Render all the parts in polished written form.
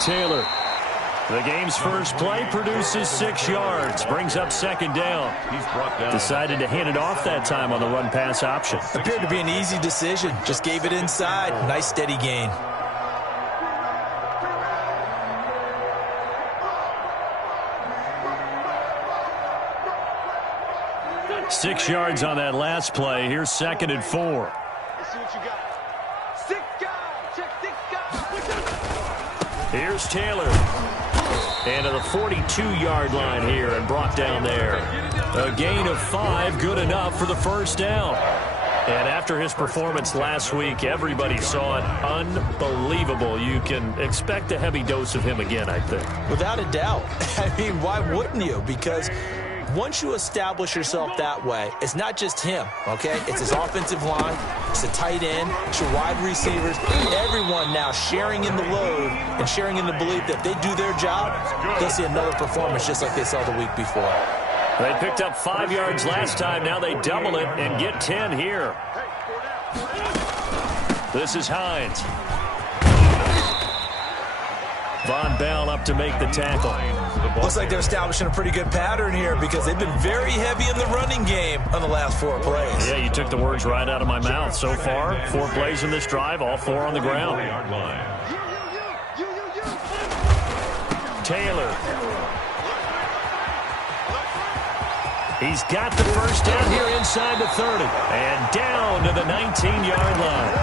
Taylor. The game's first play produces 6 yards, brings up second down. Decided to hand it off that time on the run-pass option. Appeared to be an easy decision. Just gave it inside. Nice steady gain. Six yards on that last play. Here's 2nd and 4. Let's see what you got. 6 guys. Check 6 guys. Here's Taylor. And to the 42-yard line here and brought down there. A gain of 5, good enough for the first down. And after his performance last week, everybody saw it. Unbelievable. You can expect a heavy dose of him again, I think. Without a doubt. I mean, why wouldn't you? Because once you establish yourself that way, it's not just him, okay? It's his offensive line, it's the tight end, it's your wide receivers, everyone now sharing in the load and sharing in the belief that they do their job, they'll see another performance just like they saw the week before. They picked up 5 yards last time. Now they double it and get 10 here. This is Hines. Von Bell up to make the tackle. Looks like they're establishing a pretty good pattern here because they've been very heavy in the running game on the last 4 plays. Yeah, you took the words right out of my mouth. So far, 4 plays in this drive, all 4 on the ground. Taylor. He's got the first down here inside the 30. And down to the 19-yard line.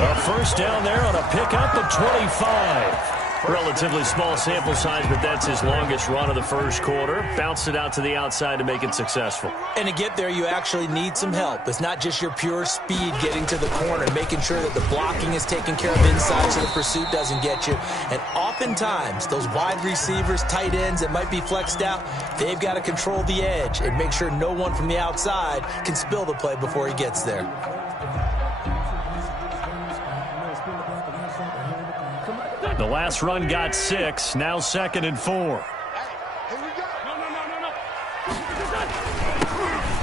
A first down there on a pickup of 25. Relatively small sample size, but that's his longest run of the first quarter. Bounced it out to the outside to make it successful. And to get there, you actually need some help. It's not just your pure speed getting to the corner, making sure that the blocking is taken care of inside so the pursuit doesn't get you. And oftentimes, those wide receivers, tight ends that might be flexed out, they've got to control the edge and make sure no one from the outside can spill the play before he gets there. The last run got 6. Now 2nd and 4.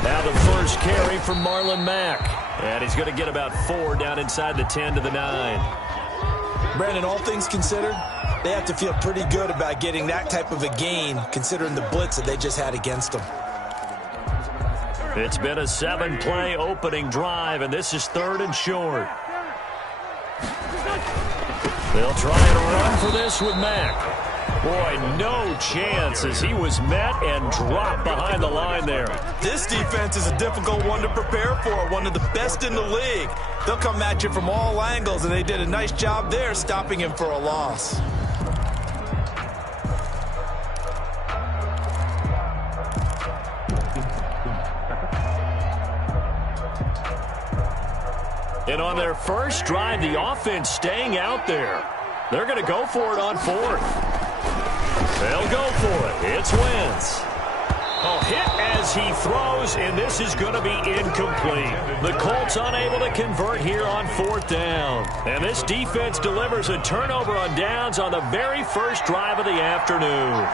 Now the first carry from Marlon Mack. And he's going to get about 4 down inside the 10 to the 9. Brandon, all things considered, they have to feel pretty good about getting that type of a gain considering the blitz that they just had against them. It's been a 7-play opening drive, and this is 3rd and short. They'll try and run for this with Mack. Boy, no chance as he was met and dropped behind the line there. This defense is a difficult one to prepare for, one of the best in the league. They'll come at you from all angles, and they did a nice job there stopping him for a loss. And on their first drive, the offense staying out there. They're going to go for it on 4th. They'll go for it. It's Wentz. A hit as he throws, and this is going to be incomplete. The Colts unable to convert here on 4th down. And this defense delivers a turnover on downs on the very first drive of the afternoon.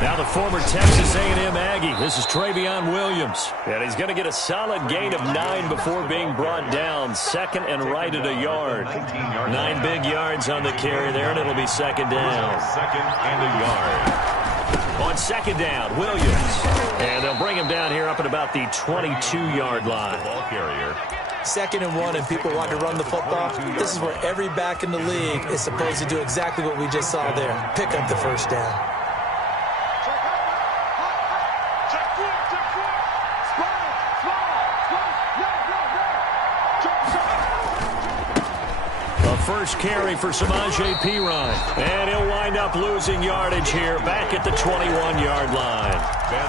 Now the former Texas A&M Aggie. This is Travion Williams. And he's going to get a solid gain of 9 before being brought down. 2nd and right at a yard. 9 big yards on the carry there, and it'll be 2nd down. 2nd and a yard. On 2nd down, Williams. And they'll bring him down here up at about the 22-yard line. Ball carrier. 2nd and 1, and people want to run the football. This is where every back in the league is supposed to do exactly what we just saw there. Pick up the first down. First carry for Samaje Perine. And he'll wind up losing yardage here back at the 21-yard line.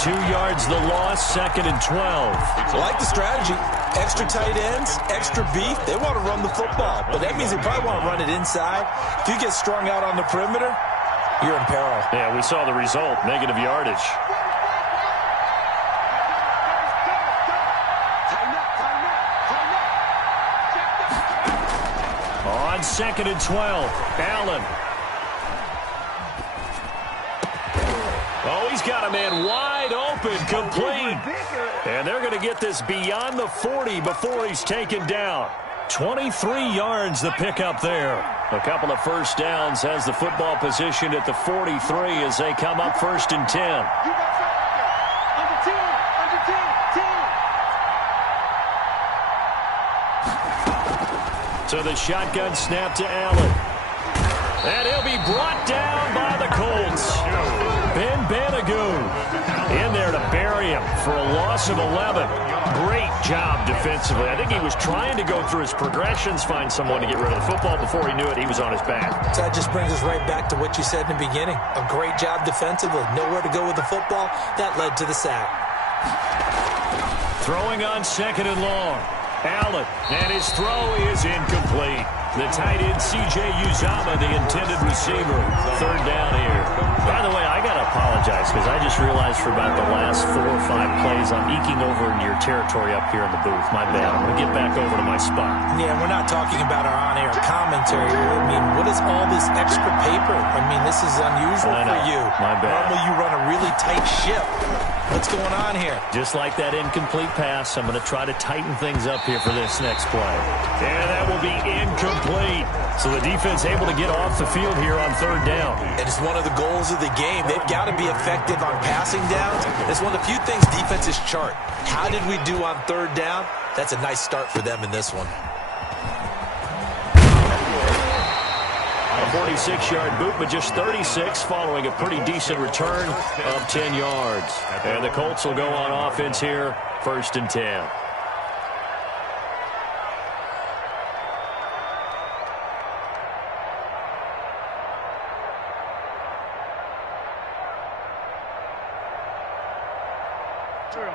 2 yards the loss, 2nd and 12. I like the strategy. Extra tight ends, extra beef. They want to run the football, but that means they probably want to run it inside. If you get strung out on the perimeter, you're in peril. Yeah, we saw the result, negative yardage. On 2nd and 12, Allen. Oh, he's got a man wide open, complete. And they're going to get this beyond the 40 before he's taken down. 23 yards the pickup there. A couple of first downs has the football positioned at the 43 as they come up 1st and 10. You got something under 10, under 10, 10. So the shotgun snap to Allen. And he'll be brought down by the Colts. Ben Banagoo in there to bury him for a loss of 11. Great job defensively. I think he was trying to go through his progressions, find someone to get rid of the football. Before he knew it, he was on his back. So that just brings us right back to what you said in the beginning. A great job defensively. Nowhere to go with the football. That led to the sack. Throwing on 2nd and long. Allen, and his throw is incomplete. The tight end, C.J. Uzama, the intended receiver. 3rd down here. By the way, I got to apologize because I just realized for about the last 4 or 5 plays I'm eking over into your territory up here in the booth. My bad. I'm going to get back over to my spot. Yeah, we're not talking about our on-air commentary. I mean, what is all this extra paper? I mean, this is unusual for you. My bad. Normally you run a really tight ship. What's going on here? Just like that incomplete pass, I'm going to try to tighten things up here for this next play. And that will be incomplete. So the defense able to get off the field here on 3rd down. And it's one of the goals of the game. They've got to be effective on passing downs. It's one of the few things defenses chart. How did we do on 3rd down? That's a nice start for them in this one. A 46-yard boot, but just 36 following a pretty decent return of 10 yards. And the Colts will go on offense here, 1st and 10.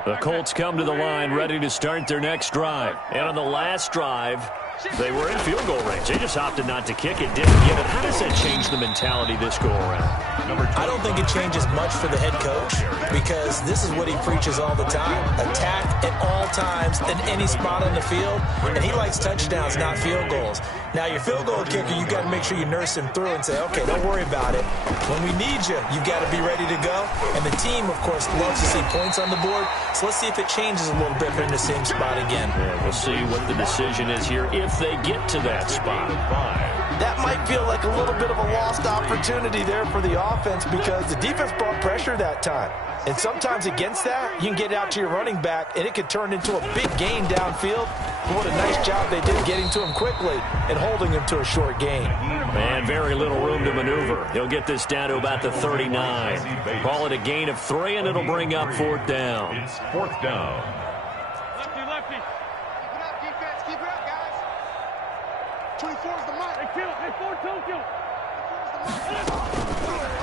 The Colts come to the line ready to start their next drive. And on the last drive, they were in field goal range. They just opted not to kick it, didn't get it. How does that change the mentality this go around? I don't think it changes much for the head coach because this is what he preaches all the time. Attack at all times in any spot on the field, and he likes touchdowns, not field goals. Now, your field goal kicker, you got to make sure you nurse him through and say, okay, don't worry about it. When we need you, you've got to be ready to go. And the team, of course, loves to see points on the board. So let's see if it changes a little bit. If they're in the same spot again. Yeah, we'll see what the decision is here if they get to that spot. That might feel like a little bit of a lost opportunity there for the offense because the defense brought pressure that time. And sometimes against that, you can get out to your running back, and it could turn into a big gain downfield. But what a nice job they did getting to him quickly and holding him to a short gain. And very little room to maneuver. He'll get this down to about the 39. Call it a gain of 3, and it'll bring up 4th down. It's 4th down. Lefty, lefty. Keep it up, defense. Keep it up, guys. 24 is the mark. Hey, kill. Hey, 4-2, kill.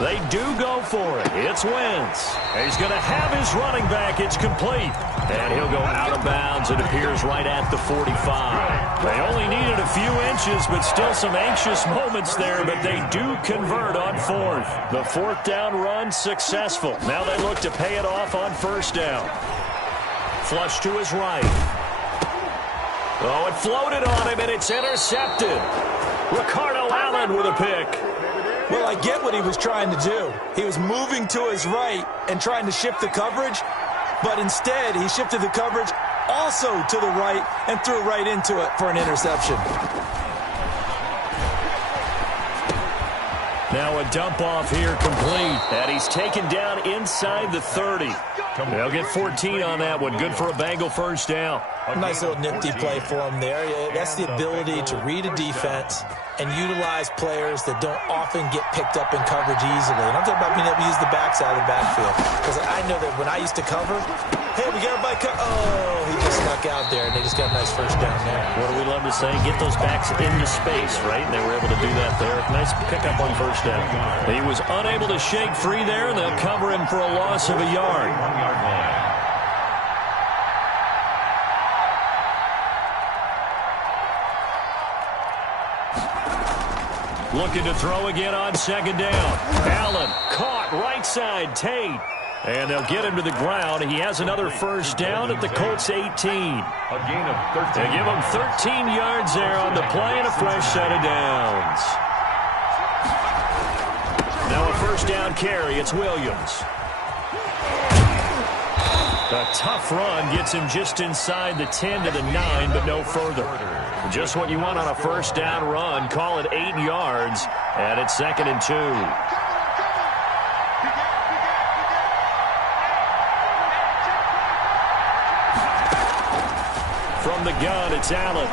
They do go for it. It's Wentz. He's going to have his running back. It's complete. And he'll go out of bounds. It appears right at the 45. They only needed a few inches, but still some anxious moments there. But they do convert on 4th. The 4th down run successful. Now they look to pay it off on 1st down. Flush to his right. Oh, it floated on him, and it's intercepted. Ricardo Allen with a pick. Well, I get what he was trying to do. He was moving to his right and trying to shift the coverage, but instead he shifted the coverage also to the right and threw right into it for an interception. Now a dump off here complete, and he's taken down inside the 30. They'll get 14 on that one. Good for a Bengal 1st down. A nice little nifty play for him there. That's the ability to read a defense and utilize players that don't often get picked up in coverage easily. And I'm talking about being able to use the backside of the backfield. Because I know that when I used to cover, hey, we got everybody oh, he just snuck out there, and they just got a nice 1st down there. What do we love to say? Get those backs into space, right? And they were able to do that there. Nice pickup on 1st down. He was unable to shake free there, and they'll cover him for a loss of a yard. 1 yard line. Looking to throw again on 2nd down. Allen caught right side, Tate. And they'll get him to the ground. He has another 1st down at the Colts 18. A gain of 13. They give him 13 yards there on the play and a fresh set of downs. Now a 1st down carry. It's Williams. A tough run gets him just inside the 10 to the 9, but no further. Just what you want on a first down run. Call it 8 yards, and it's 2nd and 2. From the gun, it's Allen.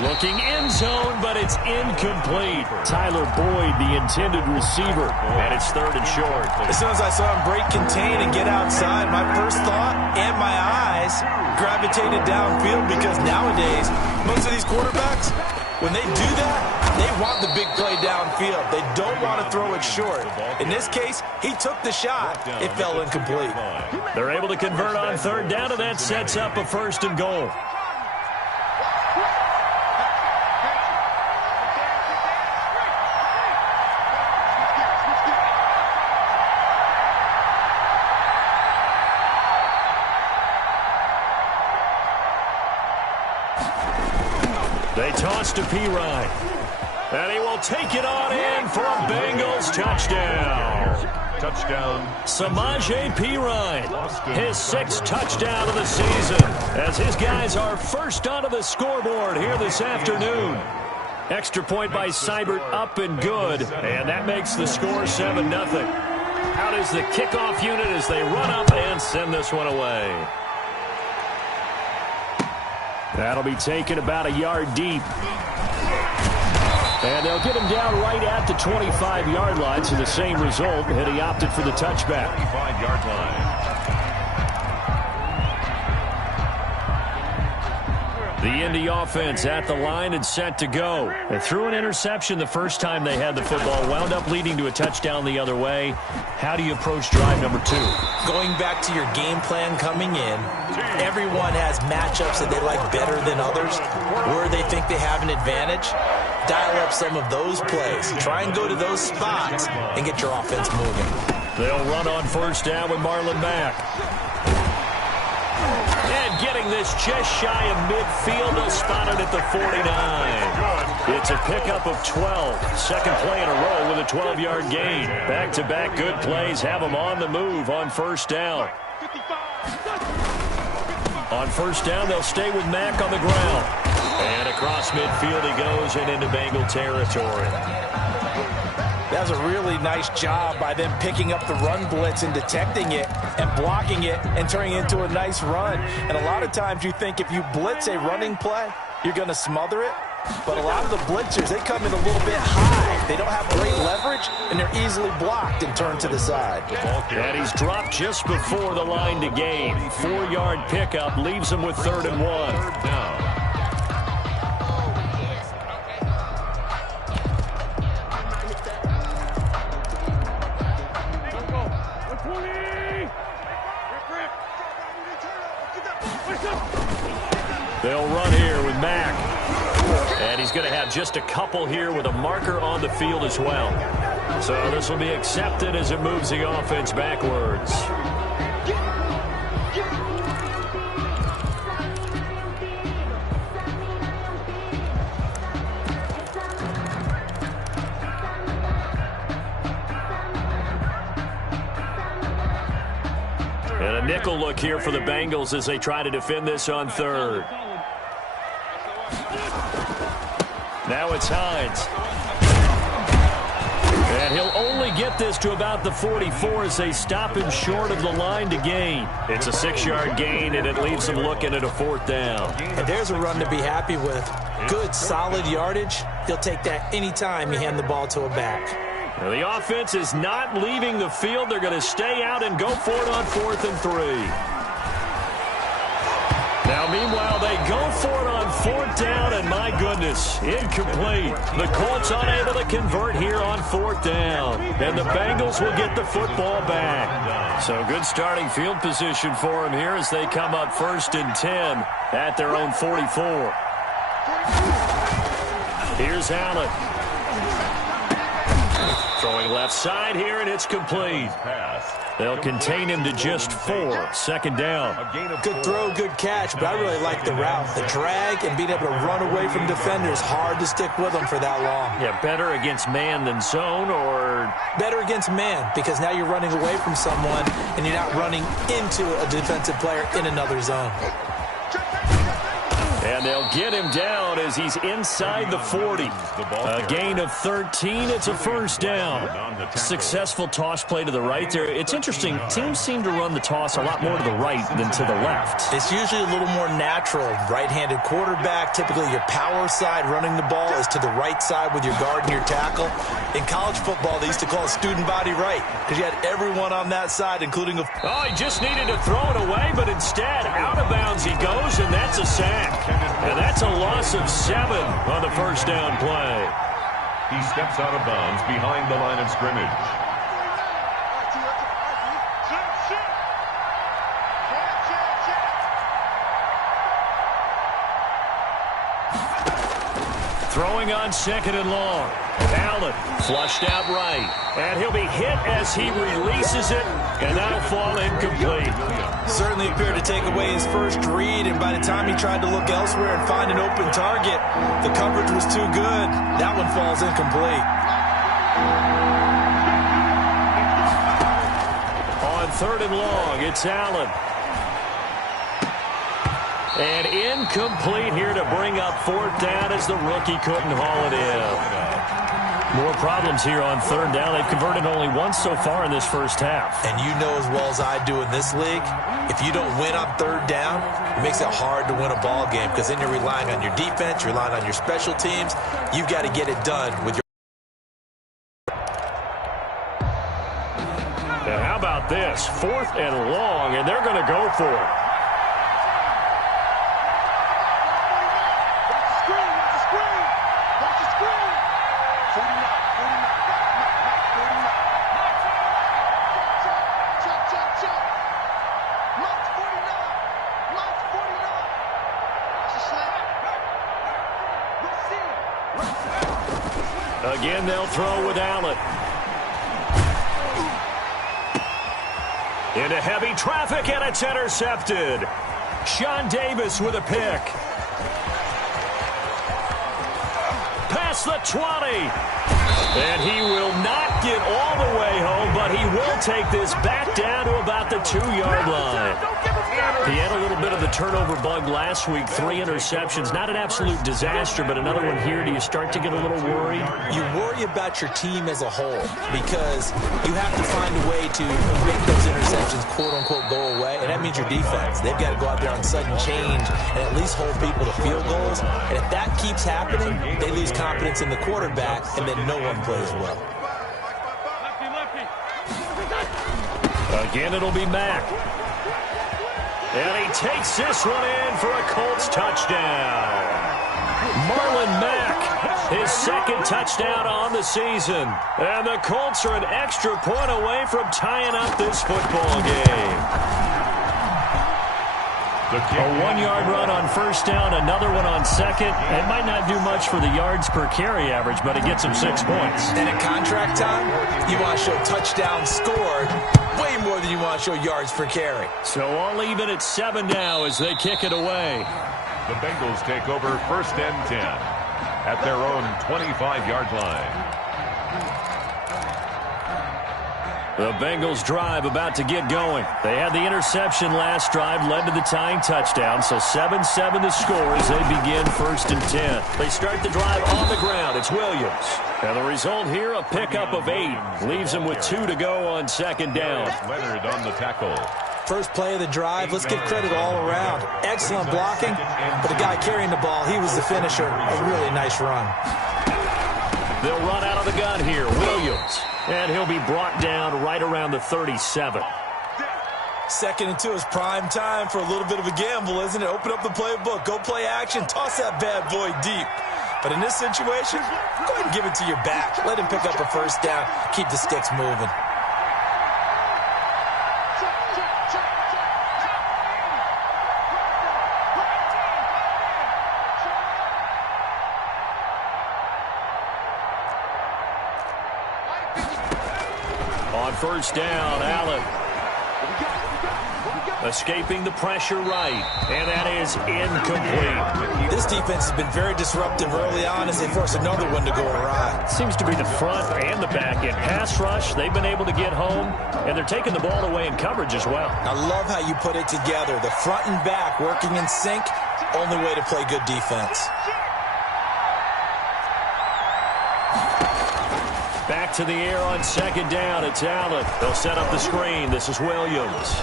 Looking end zone, but it's incomplete. Tyler Boyd, the intended receiver, and it's 3rd and short. As soon as I saw him break contain and get outside, my first thought and my eyes gravitated downfield, because nowadays, most of these quarterbacks, when they do that, they want the big play downfield. They don't want to throw it short. In this case, he took the shot. It fell incomplete. They're able to convert on 3rd down, and that sets up a 1st and goal. They toss to Pirine. And he will take it on in for a Bengals touchdown. Touchdown. Samaje Pirine, his 6th touchdown of the season, as his guys are first onto the scoreboard here this afternoon. Extra point by Seibert, up and good, and that makes the score 7-0. Out is the kickoff unit as they run up and send this one away. That'll be taken about a yard deep. And they'll get him down right at the 25-yard line, so the same result, and he opted for the touchback. 25-yard line. The Indy offense at the line and set to go. They threw an interception the first time they had the football, wound up leading to a touchdown the other way. How do you approach drive number 2? Going back to your game plan coming in, everyone has matchups that they like better than others, where they think they have an advantage. Dial up some of those plays. Try and go to those spots and get your offense moving. They'll run on 1st down with Marlon Mack. And getting this just shy of midfield, they'll spot it at the 49. It's a pickup of 12. Second play in a row with a 12-yard gain. Back-to-back good plays have them on the move on 1st down. On 1st down, they'll stay with Mack on the ground. And across midfield he goes and into Bengal territory. That was a really nice job by them picking up the run blitz and detecting it and blocking it and turning it into a nice run. And a lot of times you think if you blitz a running play, you're going to smother it. But a lot of the blitzers, they come in a little bit high. They don't have great leverage, and they're easily blocked and turned to the side. And he's dropped just before the line to gain. 4-yard pickup leaves him with 3rd and 1. 3rd down. They'll run here with Mack. And he's going to have just a couple here with a marker on the field as well. So this will be accepted as it moves the offense backwards. And a nickel look here for the Bengals as they try to defend this on 3rd. Now it's Hines. And he'll only get this to about the 44 as they stop him short of the line to gain. It's a 6-yard gain, and it leaves them looking at a 4th down. And there's a run to be happy with. Good, solid yardage. He'll take that anytime you hand the ball to a back. Now the offense is not leaving the field. They're going to stay out and go for it on 4th and 3. Now, meanwhile, they go for it on 4th down, and my goodness, incomplete. The Colts unable to convert here on 4th down, and the Bengals will get the football back. So good starting field position for them here as they come up 1st and 10 at their own 44. Here's Allen. Throwing left side here, and it's complete. They'll contain him to just 4. 2nd down. Good throw, good catch, but I really like the route. The drag and being able to run away from defenders, hard to stick with them for that long. Yeah, better against man than zone, or? Better against man, because now you're running away from someone and you're not running into a defensive player in another zone. And they'll get him down as he's inside the 40. A gain of 13. It's a first down. Successful toss play to the right there. It's interesting. Teams seem to run the toss a lot more to the right than to the left. It's usually a little more natural. Right-handed quarterback, typically your power side running the ball is to the right side with your guard and your tackle. In college football, they used to call it student body right because you had everyone on that side, including a... Oh, he just needed to throw it away, but instead, out of bounds he goes, and that's a sack. And that's a loss of 7 on the first down play. He steps out of bounds behind the line of scrimmage. Throwing on 2nd and long. Allen flushed out right. And he'll be hit as he releases it, and that'll fall incomplete. Certainly appeared to take away his first read, and by the time he tried to look elsewhere and find an open target, the coverage was too good. That one falls incomplete. On 3rd and long, it's Allen. And incomplete here to bring up 4th down as the rookie couldn't haul it in. More problems here on 3rd down. They've converted only once so far in this first half. And you know as well as I do in this league, if you don't win on 3rd down, it makes it hard to win a ball game because then you're relying on your defense, you're relying on your special teams. You've got to get it done with your... And how about this? 4th and long, and they're going to go for it. Again, they'll throw with Allen. Into heavy traffic, and it's intercepted. Sean Davis with a pick. Past the 20. And he will not get all the way home, but he will take this back down to about the 2-yard line. He had a little bit of the turnover bug last week, 3 interceptions. Not an absolute disaster, but another one here. Do you start to get a little worried? You worry about your team as a whole because you have to find a way to make those interceptions, quote-unquote, go away, and that means your defense. They've got to go out there on sudden change and at least hold people to field goals. And if that keeps happening, they lose confidence in the quarterback, and then no one plays well. Again, it'll be Mack. And he takes this one in for a Colts touchdown. Marlon Mack, his 2nd touchdown on the season. And the Colts are an extra point away from tying up this football game. A 1-yard run on 1st down, another one on 2nd. It might not do much for the yards per carry average, but it gets him 6 points. And at contract time, you want to show touchdowns scored way more than you want to show yards per carry. So all even at 7 now as they kick it away. The Bengals take over 1st and 10 at their own 25-yard line. The Bengals drive about to get going. They had the interception last drive, led to the tying touchdown, so 7-7 the score as they begin 1st and 10. They start the drive on the ground. It's Williams. And the result here, a pickup of 8. Leaves them with 2 to go on 2nd down. Leonard on the tackle. First play of the drive, let's give credit all around. Excellent blocking, but the guy carrying the ball, he was the finisher. A really nice run. They'll run out of the gun here. Williams. And he'll be brought down right around the 37. 2nd and 2 is prime time for a little bit of a gamble, isn't it? Open up the playbook, go play action, toss that bad boy deep. But in this situation, go ahead and give it to your back. Let him pick up a 1st down, keep the sticks moving. On 1st down, Allen. Escaping the pressure right, and that is incomplete. This defense has been very disruptive early on as they force another one to go awry. Seems to be the front and the back end. Pass rush, they've been able to get home, and they're taking the ball away in coverage as well. I love how you put it together. The front and back working in sync. Only way to play good defense. Back to the air on second down. It's Allen. They'll set up the screen. This is Williams.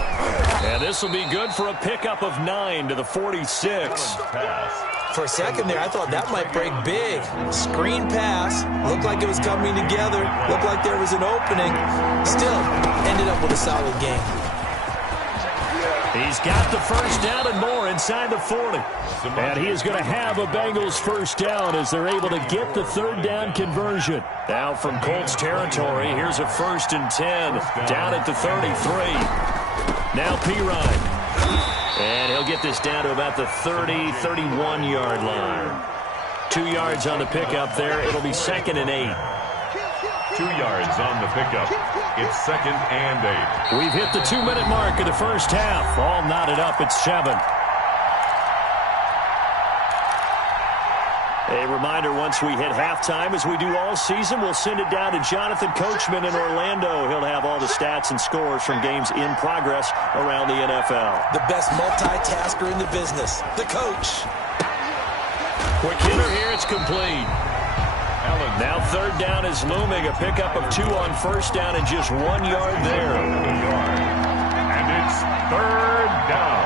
And this will be good for a pickup of 9 to the 46. For a second there, I thought that might break big. Screen pass. Looked like it was coming together. Looked like there was an opening. Still, ended up with a solid game. He's got the first down and more inside the 40. And he is going to have a Bengals first down as they're able to get the third down conversion. Now from Colts territory, here's a 1st and 10 down at the 33. Now Pirine. And he'll get this down to about the 30, 31-yard line. 2 yards on the pickup there. It'll be 2nd and 8. 2 yards on the pickup. It's 2nd and 8. We've hit the 2-minute mark of the first half. All knotted up at 7. A reminder, once we hit halftime, as we do all season, we'll send it down to Jonathan Coachman in Orlando. He'll have all the stats and scores from games in progress around the NFL. The best multitasker in the business, the coach. Quick hitter here, it's complete. Now third down is looming. A pickup of 2 on first down and just 1 yard there. And it's third down.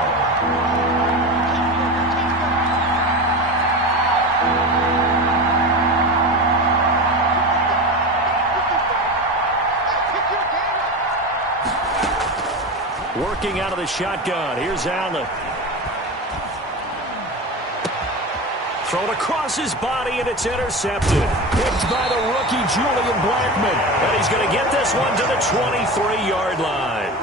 Working out of the shotgun. Here's Allen. Thrown across his body, and it's intercepted. Picked by the rookie, Julian Blackmon. And he's going to get this one to the 23-yard line.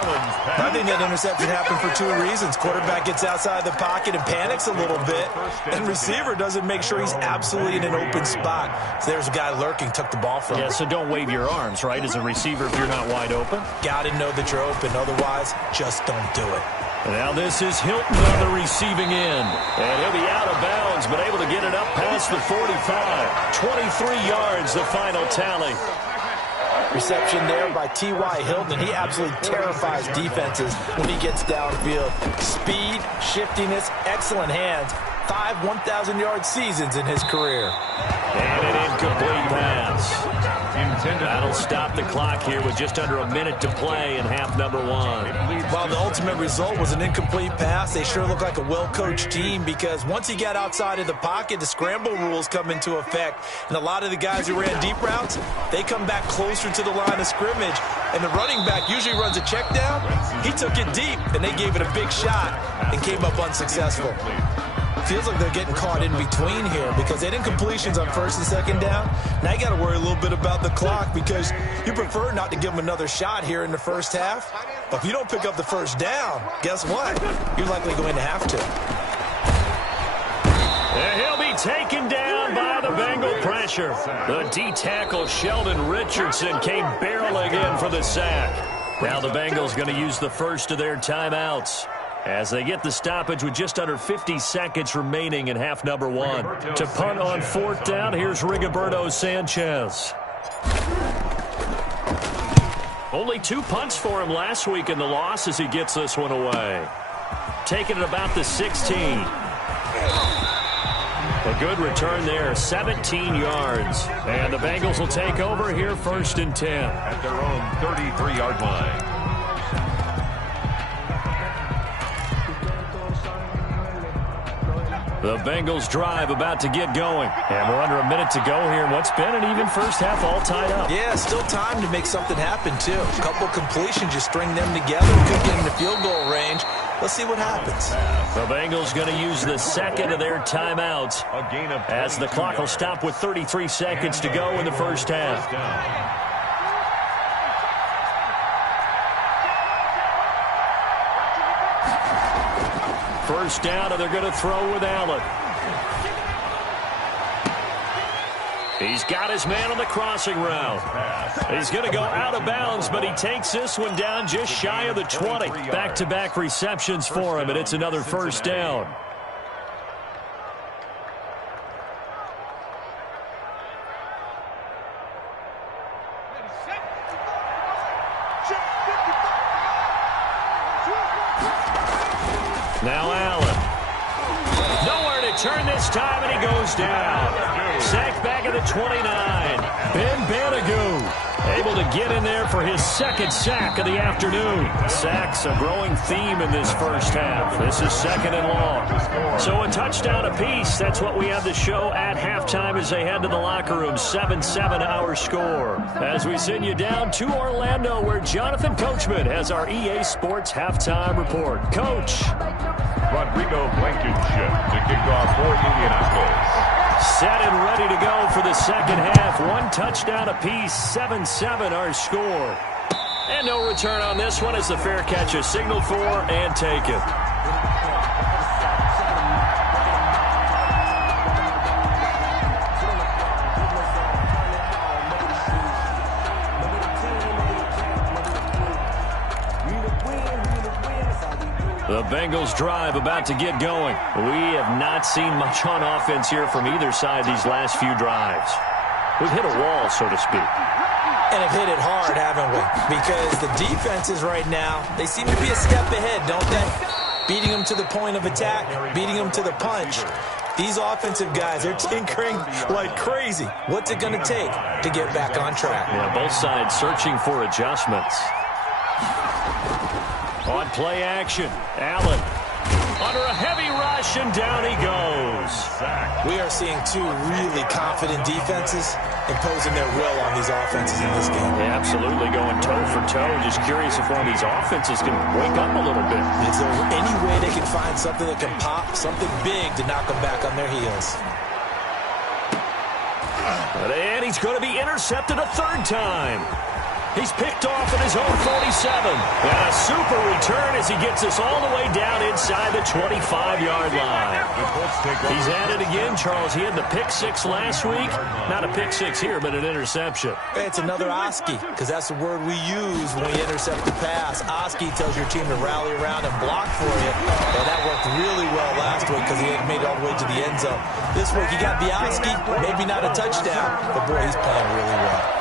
I think that interception happened for 2 reasons. Quarterback gets outside the pocket and panics a little bit, and receiver doesn't make sure he's absolutely in an open spot. So there's a guy lurking, took the ball from him. Yeah, so don't wave your arms, right, as a receiver if you're not wide open? Got to know that you're open. Otherwise, just don't do it. Now this is Hilton on the receiving end. And he'll be out of bounds, but able to get it up past the 45. 23 yards, the final tally. Reception there by T.Y. Hilton. He absolutely terrifies defenses when he gets downfield. Speed, shiftiness, excellent hands. 5 1,000-yard seasons in his career. And an incomplete pass. That'll stop the clock here with just under a minute to play in half number 1. While the ultimate result was an incomplete pass, they sure look like a well-coached team because once he got outside of the pocket, the scramble rules come into effect. And a lot of the guys who ran deep routes, they come back closer to the line of scrimmage. And the running back usually runs a check down. He took it deep, and they gave it a big shot and came up unsuccessful. Feels like they're getting caught in between here because they did incompletions on 1st and 2nd down. Now you got to worry a little bit about the clock because you prefer not to give them another shot here in the first half. But if you don't pick up the first down, guess what? You're likely going to have to. And he'll be taken down by the Bengal pressure. The D-tackle Sheldon Richardson came barreling in for the sack. Now the Bengals going to use the first of their timeouts as they get the stoppage with just under 50 seconds remaining in half number 1. To punt on 4th down, here's Rigoberto Sanchez. Only 2 punts for him last week in the loss as he gets this one away. Taking it about the 16. A good return there, 17 yards. And the Bengals will take over here 1st and 10. At their own 33-yard line. The Bengals drive about to get going. And we're under a minute to go here. What's been an even first half all tied up. Yeah, still time to make something happen, too. A couple completions, you string them together. Could get in the field goal range. Let's see what happens. The Bengals going to use the second of their timeouts as the clock will stop with 33 seconds to go in the first half. First down, and they're going to throw with Allen. He's got his man on the crossing route. He's going to go out of bounds, but he takes this one down just shy of the 20. Back-to-back receptions for him, and it's another first down. Now Allen. return this time, and he goes down. Sacked back at the 29. Ben Banagoo able to get in there for his second sack of the afternoon. Sacks a growing theme in this first half. This is second and long. So a touchdown apiece. That's what we have to show at halftime as they head to the locker room. 7-7 our score. As we send you down to Orlando, where Jonathan Coachman has our EA Sports halftime report. Coach. Rodrigo Blankenship to kick off for Indianapolis. Set and ready to go for the second half. One touchdown apiece, 7-7 our score. And no return on this one as the fair catch is signaled for and taken. The Bengals drive about to get going. We have not seen much on offense here from either side these last few drives. We've hit a wall, so to speak. And have hit it hard, haven't we? Because the defenses right now, they seem to be a step ahead, don't they? Beating them to the point of attack, beating them to the punch. These offensive guys, they're tinkering like crazy. What's it going to take to get back on track? Yeah, both sides searching for adjustments. On play action, Allen under a heavy rush, and down he goes. We are seeing two really confident defenses imposing their will on these offenses in this game. Yeah, absolutely going toe for toe. Just curious if one of these offenses can wake up a little bit. Is there any way they can find something that can pop, something big to knock them back on their heels? And he's going to be intercepted a third time. He's picked off at his own 47. And a super return as he gets us all the way down inside the 25-yard line. He's at it again, Charles. He had the pick six last week. Not a pick six here, but an interception. It's another Oski, because that's the word we use when we intercept the pass. Oski tells your team to rally around and block for you. Well, that worked really well last week because he had made it all the way to the end zone. This week, he got the Oski, maybe not a touchdown, but boy, he's playing really well.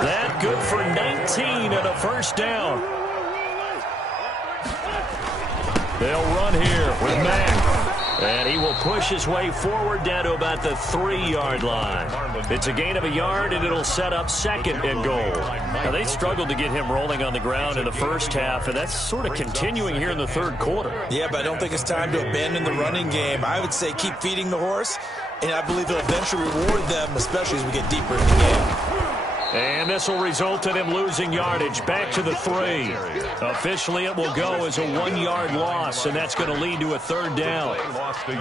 That good for 19 and a first down. They'll run here with Mack. And he will push his way forward down to about the 3-yard line. It's a gain of a yard, and it'll set up second and goal. Now, they struggled to get him rolling on the ground in the first half, and that's sort of continuing here in the third quarter. Yeah, but I don't think it's time to abandon the running game. I would say keep feeding the horse, and I believe it'll eventually reward them, especially as we get deeper in the game. And this will result in him losing yardage back to the 3. Officially, it will go as a 1-yard loss, and that's going to lead to a third down.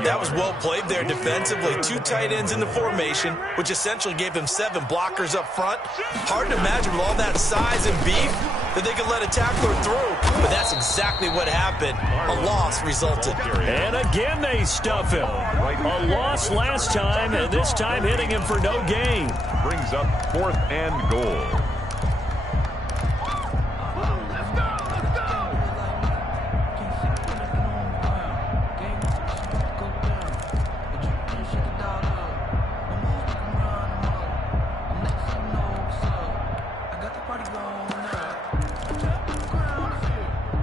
That was well played there defensively. 2 tight ends in the formation, which essentially gave them 7 blockers up front. Hard to imagine with all that size and beef that they could let a tackler through, but that's exactly what happened. A loss resulted. And again they stuff him. A loss last time, and this time hitting him for no gain. Brings up 4th and goal.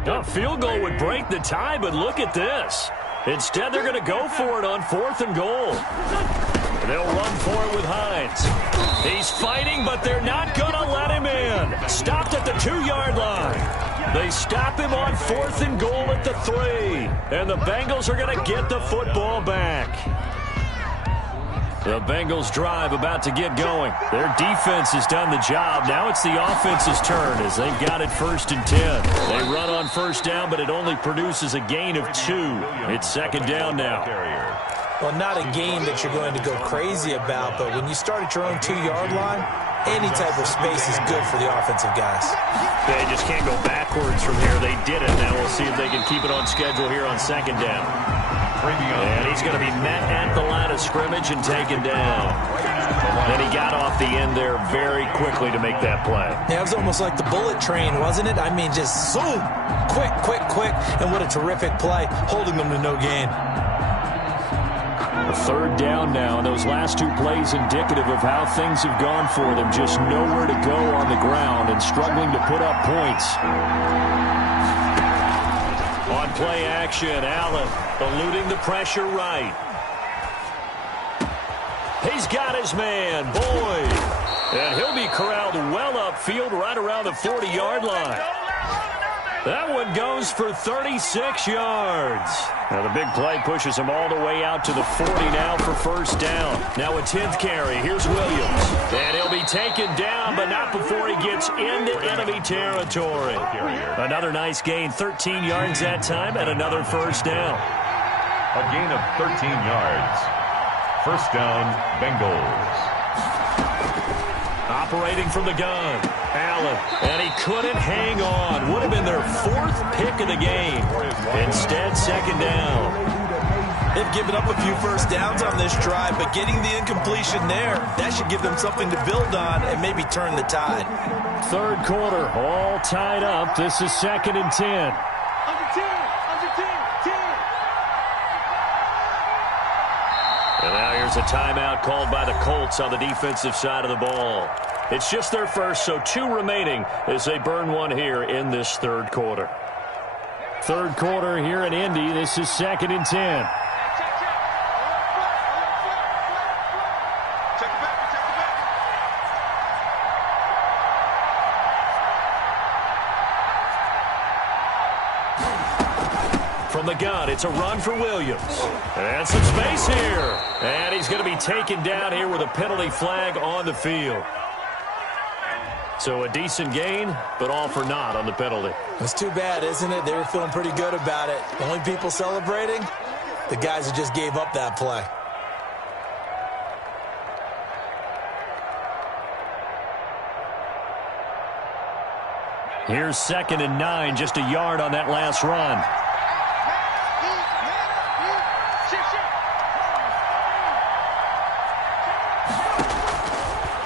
A field goal would break the tie, but look at this. Instead, they're going to go for it on 4th and goal. They'll run for it with Hines. He's fighting, but they're not going to let him in. Stopped at the 2-yard line. They stop him on 4th and goal at the 3. And the Bengals are going to get the football back. The Bengals drive about to get going. Their defense has done the job. Now it's the offense's turn as they've got it 1st and 10. They run on first down, but it only produces a gain of 2. It's second down now. Well, not a game that you're going to go crazy about, but when you start at your own 2-yard line, any type of space is good for the offensive guys. They just can't go backwards from here. They did it. Now we'll see if they can keep it on schedule here on second down. And he's going to be met at the line of scrimmage and taken down. Then he got off the end there very quickly to make that play. Yeah, it was almost like the bullet train, wasn't it? I mean, just zoom, quick, quick, quick, and what a terrific play, holding them to no gain. A third down now, and those last 2 plays indicative of how things have gone for them. Just nowhere to go on the ground and struggling to put up points. On play action, Allen eluding the pressure right. He's got his man, Boyd. And he'll be corralled well upfield right around the 40-yard line. That one goes for 36 yards. Now the big play pushes him all the way out to the 40 now for first down. Now a 10th carry. Here's Williams. And he'll be taken down, but not before he gets into enemy territory. Another nice gain, 13 yards that time, and another first down. A gain of 13 yards. First down, Bengals. Operating from the gun, Allen, and he couldn't hang on. Would have been their 4th pick of the game. Instead, second down. They've given up a few first downs on this drive, but getting the incompletion there, that should give them something to build on and maybe turn the tide. Third quarter, all tied up. This is 2nd and 10. Under 10, 10. And now here's a timeout called by the Colts on the defensive side of the ball. It's just their first, so 2 remaining as they burn one here in this third quarter. Third quarter here in Indy. This is 2nd and 10. Check it back. From the gun, it's a run for Williams. And some space here. And he's going to be taken down here with a penalty flag on the field. So a decent gain, but all for naught on the penalty. It's too bad, isn't it? They were feeling pretty good about it. The only people celebrating, the guys who just gave up that play. Here's 2nd and 9, just a yard on that last run.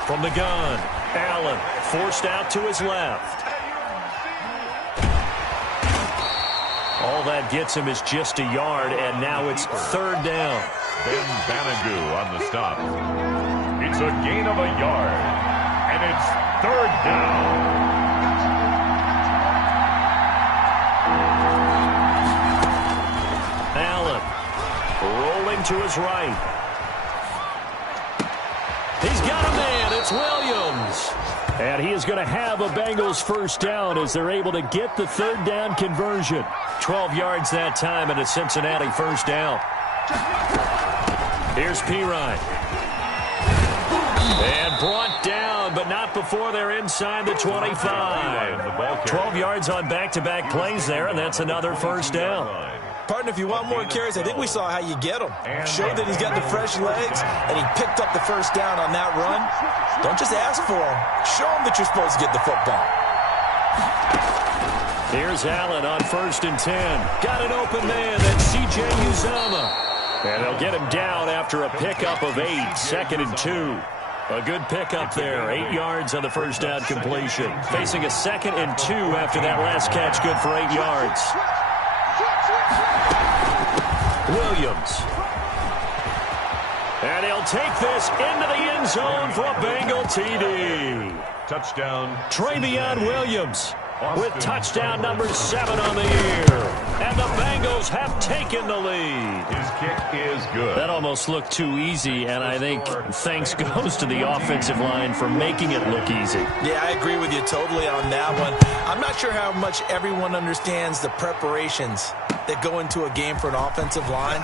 From the gun, Allen forced out to his left. All that gets him is just a yard, and now it's third down. Ben Banagou on the stop. It's a gain of a yard, and it's third down. Allen rolling to his right. He's got a man. It's Williams. And he is going to have a Bengals first down as they're able to get the third down conversion. 12 yards that time and a Cincinnati first down. Here's Pirine. And brought down, but not before they're inside the 25. 12 yards on back-to-back plays there, and that's another first down. Partner, if you want more carries, I think we saw how you get him. Showed that he's got the fresh legs, and he picked up the first down on that run. Don't just ask for him. Show him that you're supposed to get the football. Here's Allen on 1st and 10. Got an open man. That's C.J. Uzomah. And they'll get him down after a pickup of 8. 2nd and 2. A good pickup there. 8 yards on the first down completion. Facing a 2nd and 2 after that last catch. Good for 8 yards. Williams. And he'll take this into the end zone for a Bengal TD. Touchdown. Travion Williams with touchdown number 7 on the year. And the Bengals have taken the lead. His kick is good. That almost looked too easy, and I think thanks goes to the offensive line for making it look easy. Yeah, I agree with you totally on that one. I'm not sure how much everyone understands the preparations that go into a game for an offensive line,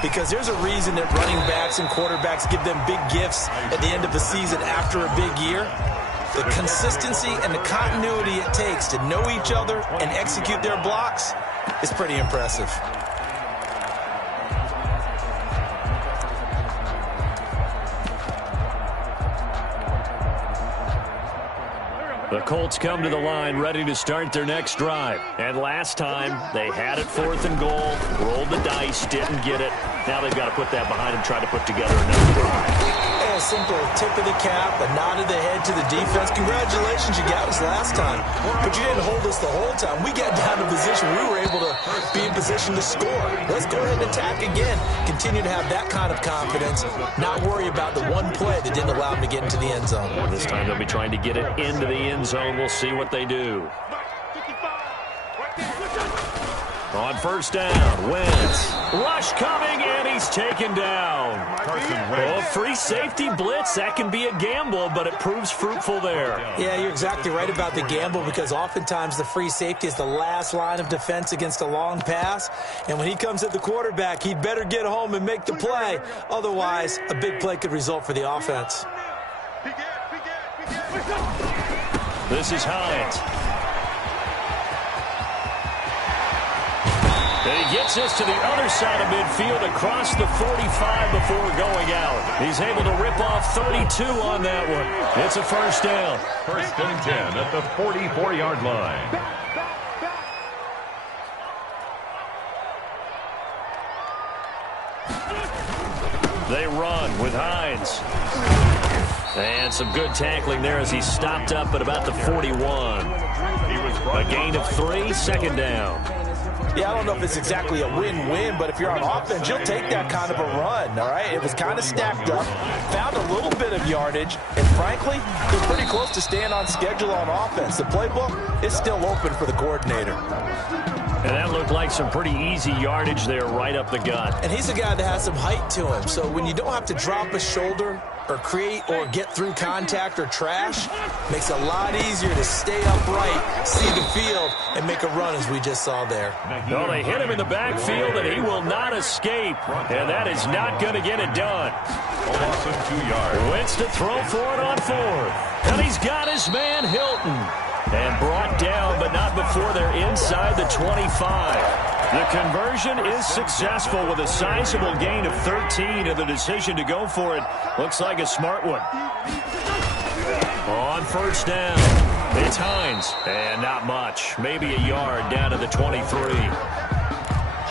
because there's a reason that running backs and quarterbacks give them big gifts at the end of the season after a big year. The consistency and the continuity it takes to know each other and execute their blocks is pretty impressive. The Colts come to the line ready to start their next drive. And last time, they had it 4th and goal, rolled the dice, didn't get it. Now they've got to put that behind them, try to put together another drive. A simple tip of the cap, a nod of the head to the defense. Congratulations, you got us last time. But you didn't hold us the whole time. We got down to position. We were able to be in position to score. Let's go ahead and attack again. Continue to have that kind of confidence. Not worry about the one play that didn't allow them to get into the end zone. Well, this time they'll be trying to get it into the end zone. We'll see what they do. On first down, Wentz. Rush coming, and he's taken down. Well, free safety blitz, that can be a gamble, but it proves fruitful there. Yeah, you're exactly right about the gamble because oftentimes the free safety is the last line of defense against a long pass. And when he comes at the quarterback, he'd better get home and make the play. Otherwise, a big play could result for the offense. This is Hines. And he gets this to the other side of midfield across the 45 before going out. He's able to rip off 32 on that one. It's a first down. First and 10 at the 44-yard line. They run with Hines. And some good tackling there as he stopped up at about the 41. A gain of 3, second down. Yeah, I don't know if it's exactly a win-win, but if you're on offense, you'll take that kind of a run, all right? It was kind of stacked up, found a little bit of yardage, and frankly, they're pretty close to staying on schedule on offense. The playbook is still open for the coordinator. And that looked like some pretty easy yardage there right up the gut. And he's a guy that has some height to him, so when you don't have to drop a shoulder or create or get through contact or trash, makes it a lot easier to stay upright, see the field, and make a run as we just saw there. Well, they hit him in the backfield, and he will not escape. And that is not going to get it done. A loss of 2 yards. Wentz to throw for it on 4th. And he's got his man, Hilton. And brought down, but not before they're inside the 25. The conversion is successful with a sizable gain of 13, and the decision to go for it looks like a smart one. On first down, it's Hines, and not much. Maybe a yard down to the 23.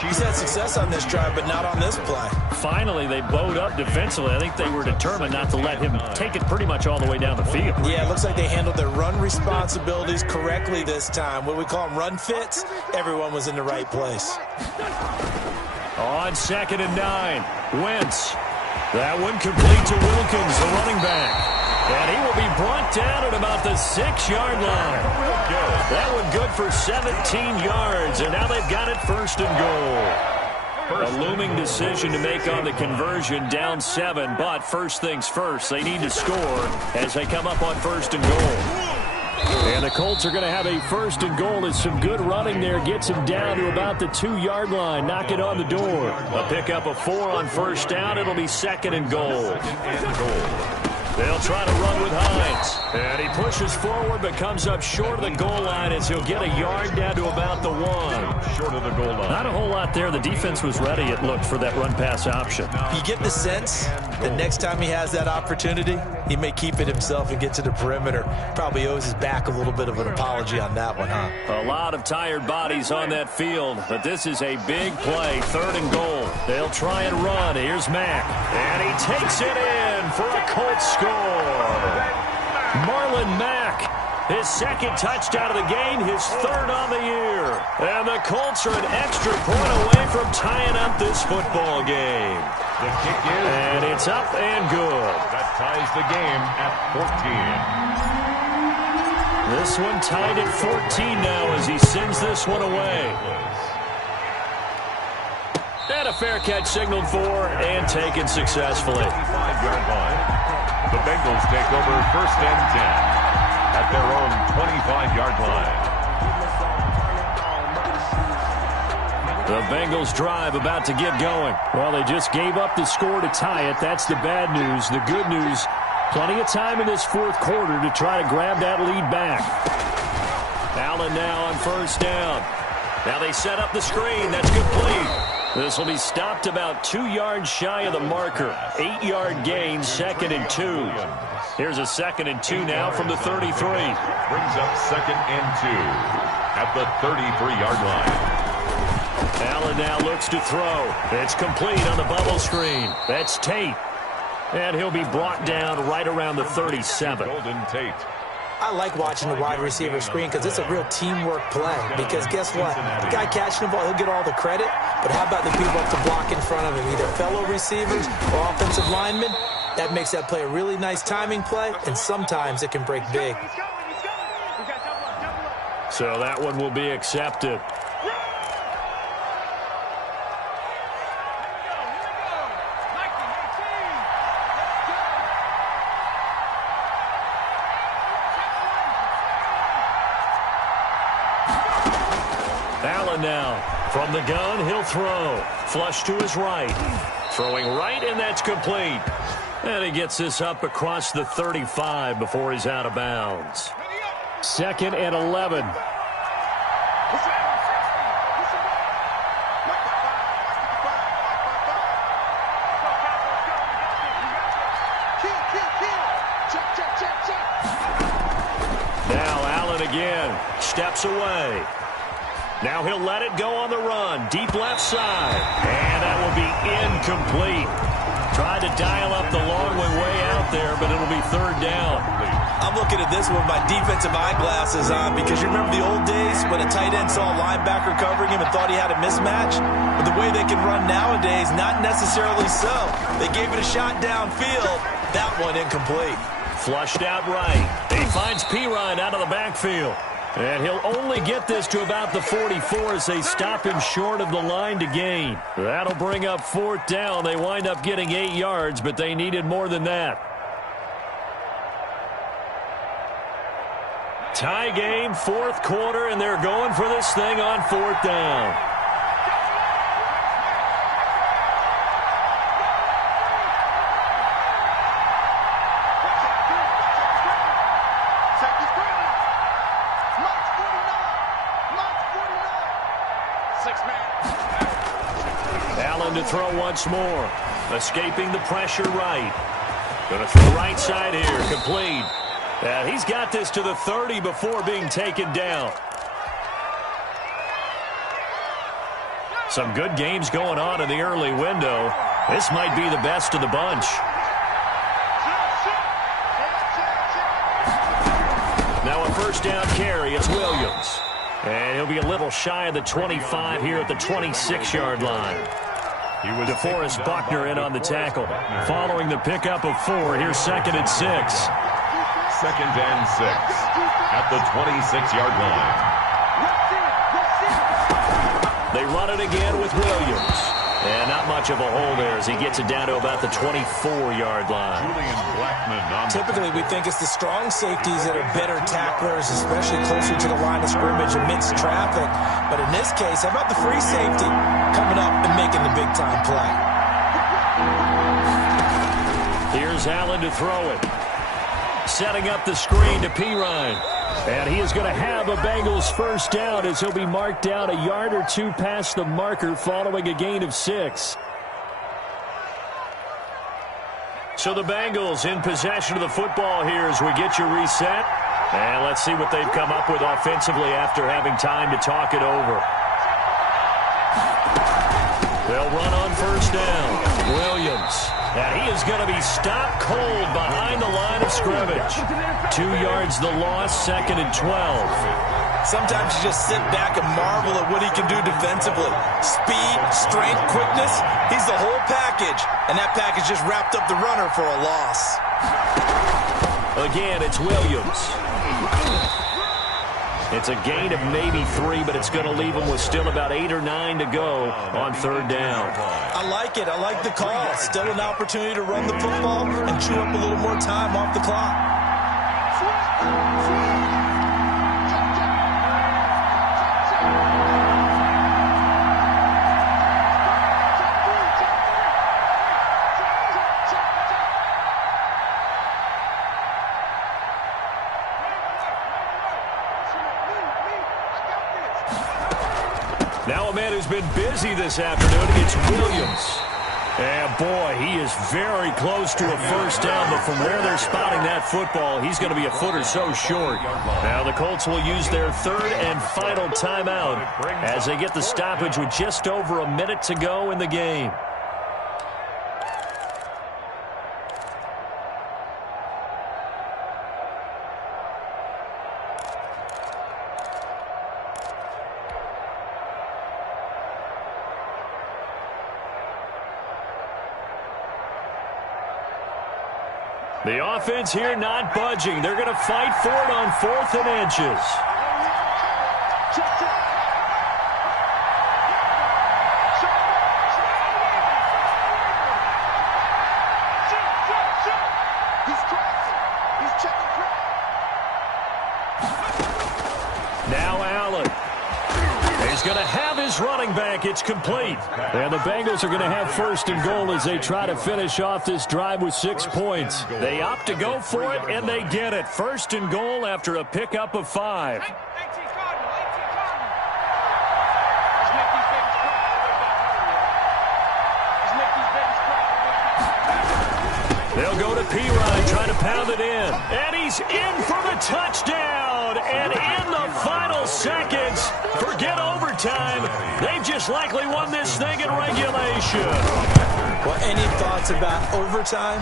He's had success on this drive, but not on this play. Finally, they bowed up defensively. I think they were determined not to let him take it pretty much all the way down the field. Yeah, it looks like they handled their run responsibilities correctly this time. What we call them run fits, everyone was in the right place. On 2nd and 9, Wentz. That one complete to Wilkins, the running back. And he will be brought down at about the 6-yard line. That one good for 17 yards, and now they've got it first and goal. A looming decision to make on the conversion, down 7, but first things first, they need to score as they come up on first and goal. And the Colts are going to have a first and goal as some good running there gets him down to about the 2-yard line. Knock it on the door. A pickup of 4 on first down. It'll be 2nd and goal. They'll try to run with Hines. And he pushes forward but comes up short of the goal line as he'll get a yard down to about the 1. Short of the goal line. Not a whole lot there. The defense was ready, it looked, for that run-pass option. You get the sense that next time he has that opportunity, he may keep it himself and get to the perimeter. Probably owes his back a little bit of an apology on that one, huh? A lot of tired bodies on that field, but this is a big play, 3rd and goal. They'll try and run. Here's Mack. And he takes it in for a Colts score. Marlon Mack, his 2nd touchdown of the game, his 3rd on the year. And the Colts are an extra point away from tying up this football game. The kick is, and it's up and good. That ties the game at 14. This one tied at 14 now as he sends this one away. And a fair catch signaled for and taken successfully. 25-yard line. The Bengals take over 1st and 10 at their own 25-yard line. The Bengals drive about to get going. Well, they just gave up the score to tie it. That's the bad news. The good news, plenty of time in this 4th quarter to try to grab that lead back. Allen now on first down. Now they set up the screen. That's complete. This will be stopped about 2 yards shy of the marker. 8-yard gain, 2nd and 2. Here's a 2nd and 2 now from the 33. Brings up 2nd and 2 at the 33-yard line. Allen now looks to throw. It's complete on the bubble screen. That's Tate. And he'll be brought down right around the 37. Golden Tate. I like watching the wide receiver screen because it's a real teamwork play. Because guess what? The guy catching the ball, he'll get all the credit. But how about the people up to block in front of him, either fellow receivers or offensive linemen? That makes that play a really nice timing play, and sometimes it can break big. So that one will be accepted. Allen now. From the gun, he'll throw. Flush to his right. Throwing right, and that's complete. And he gets this up across the 35 before he's out of bounds. 2nd and 11. Now Allen again. Steps away. Now he'll let it go on the run. Deep left side. And that will be incomplete. Tried to dial up the long way out there, but it'll be 3rd down. I'm looking at this with my defensive eyeglasses on because you remember the old days when a tight end saw a linebacker covering him and thought he had a mismatch? But the way they can run nowadays, not necessarily so. They gave it a shot downfield. That one incomplete. Flushed out right. He finds Pirine out of the backfield. And he'll only get this to about the 44 as they stop him short of the line to gain. That'll bring up 4th down. They wind up getting 8 yards, but they needed more than that. Tie game, 4th quarter, and they're going for this thing on 4th down. Allen to throw once more. Escaping the pressure right. Going to throw right side here. Complete. And he's got this to the 30 before being taken down. Some good games going on in the early window. This might be the best of the bunch. Now a 1st down carry. It's Williams. And he'll be a little shy of the 25 here at the 26-yard line. DeForest Buckner in on the tackle. Following the pickup of 4, here's 2nd and 6. 2nd and 6 at the 26-yard line. They run it again with Williams. And not much of a hole there as he gets it down to about the 24-yard line. Typically, we think it's the strong safeties that are better tacklers, especially closer to the line of scrimmage amidst traffic. But in this case, how about the free safety coming up and making the big-time play? Here's Allen to throw it. Setting up the screen to Pirine. And he is going to have a Bengals 1st down as he'll be marked down a yard or 2 past the marker following a gain of 6. So the Bengals in possession of the football here as we get you reset. And let's see what they've come up with offensively after having time to talk it over. They'll run on 1st down. Williams. And he is going to be stopped cold behind the line of scrimmage. 2 yards the loss, 2nd and 12. Sometimes you just sit back and marvel at what he can do defensively. Speed, strength, quickness, he's the whole package. And that package just wrapped up the runner for a loss. Again, it's Williams. It's a gain of maybe 3, but it's going to leave them with still about 8 or 9 to go on 3rd down. I like it. I like the call. Still an opportunity to run the football and chew up a little more time off the clock. Now a man who's been busy this afternoon, it's Williams. And boy, he is very close to a 1st down, but from where they're spotting that football, he's going to be a foot or so short. Now the Colts will use their 3rd and final timeout as they get the stoppage with just over a minute to go in the game. The offense here not budging. They're going to fight for it on 4th and inches. Now Allen. He's He's going to have his running back. It's complete. And the Bengals are going to have first and goal as they try to finish off this drive with 6 points. They opt to go for it, and they get it. First and goal after a pickup of 5. They'll go to P-Ryan, trying to pound it in. And he's in for the touchdown. And in the final seconds, forget overtime. They've just likely won this thing in regulation. Well, any thoughts about overtime?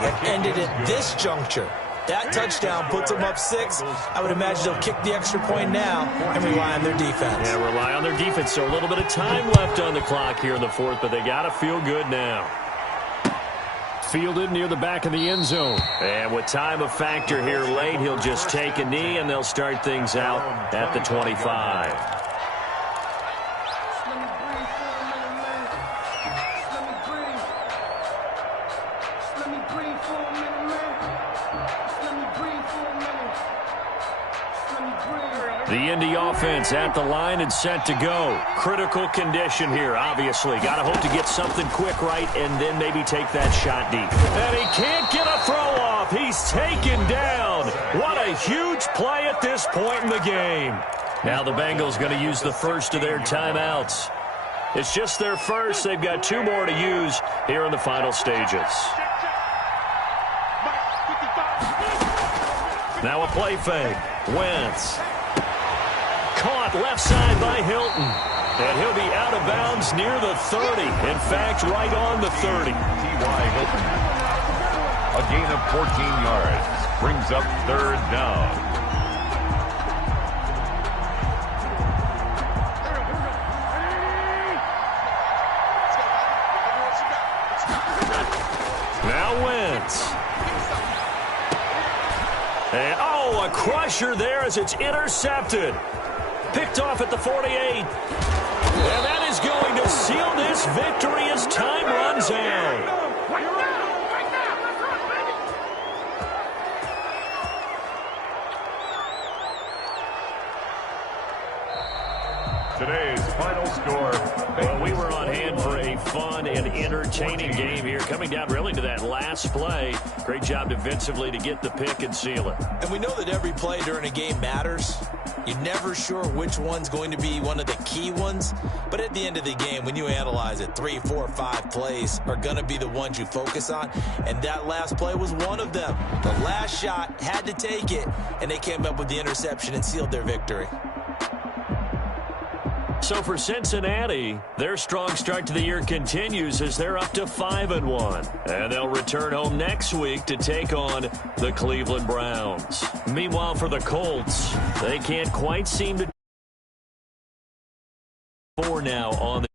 It ended at this juncture. That touchdown puts them up 6. I would imagine they'll kick the extra point now and rely on their defense. Yeah, rely on their defense. So a little bit of time left on the clock here in the 4th, but they got to feel good now. Fielded near the back of the end zone. And with time a factor here late, he'll just take a knee, and they'll start things out at the 25. The Indy offense at the line and set to go. Critical condition here, obviously. Got to hope to get something quick right and then maybe take that shot deep. And he can't get a throw off. He's taken down. What a huge play at this point in the game. Now the Bengals going to use the first of their timeouts. It's just their first. They've got 2 more to use here in the final stages. Now a play fake. Wentz. Caught left side by Hilton. And he'll be out of bounds near the 30. In fact, right on the 30. T.Y. Hilton. A gain of 14 yards. Brings up 3rd down. Now Wentz. And, oh, a crusher there as it's intercepted. Picked off at the 48. And that is going to seal this victory as time runs out. Today's final score. Well, we were on hand for a fun and entertaining game here. Coming down really to that last play. Great job defensively to get the pick and seal it. And we know that every play during a game matters. You're never sure which one's going to be one of the key ones. But at the end of the game, when you analyze it, 3, 4, 5 plays are going to be the ones you focus on. And that last play was one of them. The last shot had to take it, and they came up with the interception and sealed their victory. So for Cincinnati, their strong start to the year continues as they're up to 5-1. And they'll return home next week to take on the Cleveland Browns. Meanwhile, for the Colts, they can't quite seem to... 4 now on the